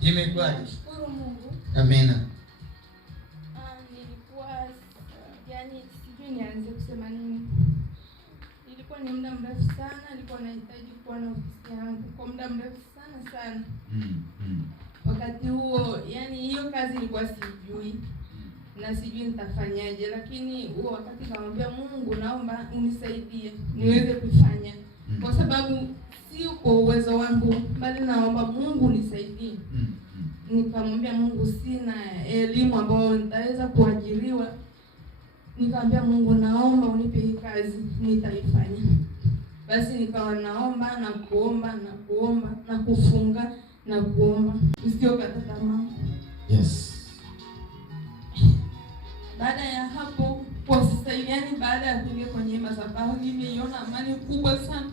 Imekwaje? Nashukuru Mungu. Amina. Nilikuwa yani sijui nianze kusema nini. Ilikuwa ni muda mrefu sana, nilikuwa nahitaji kuwa na ofisi yangu kwa muda mrefu sana. Wakati huo yani hiyo kazi ilikuwa sijui. Na sijui nitafanyaje, lakini huo wakati nikamwambia Mungu, naomba unisaidie niweze kufanya. Kwa sababu sio kwa uwezo wangu, bali naomba Mungu nisaidie. Nikamwambia Mungu, sina elimu ambayo nitaweza kuajiriwa. Nikamwambia Mungu, naomba unipe hii kazi, nitaifanya. Basi nikawa naomba na kuomba na kufunga na kuomba. Usiokata tamaa. Yes. Baada ya hapo, kwa sasa hivi yani baada ya kuingia kwenye madhabahu nimeiona amani kubwa sana.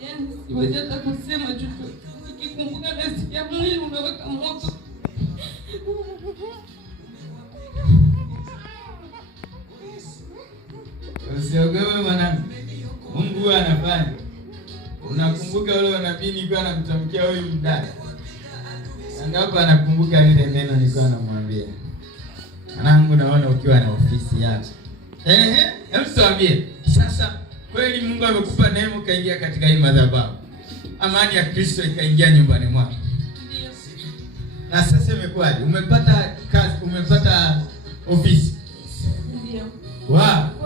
Yani siwezi hata kusema chochote. Nikikumbuka nasikia mwili unawaka moto. Usiogope mwanangu. Mungu anafanya. Unakumbuka wale nabii nilikuwa namtamkia huyu mdada. Angapo anakumbuka lile neno nilikuwa namwambia. Mwanangu, naona ukiwa na ofisi yako. Hebu tuambie. Sasa kweli Mungu amekupa neema kaingia katika hii madhabahu. Amani ya Kristo ikaingia nyumbani mwako. Ndio. Na sasa imekuwaje? Umepata kazi, umepata ofisi? Ndio. Wow.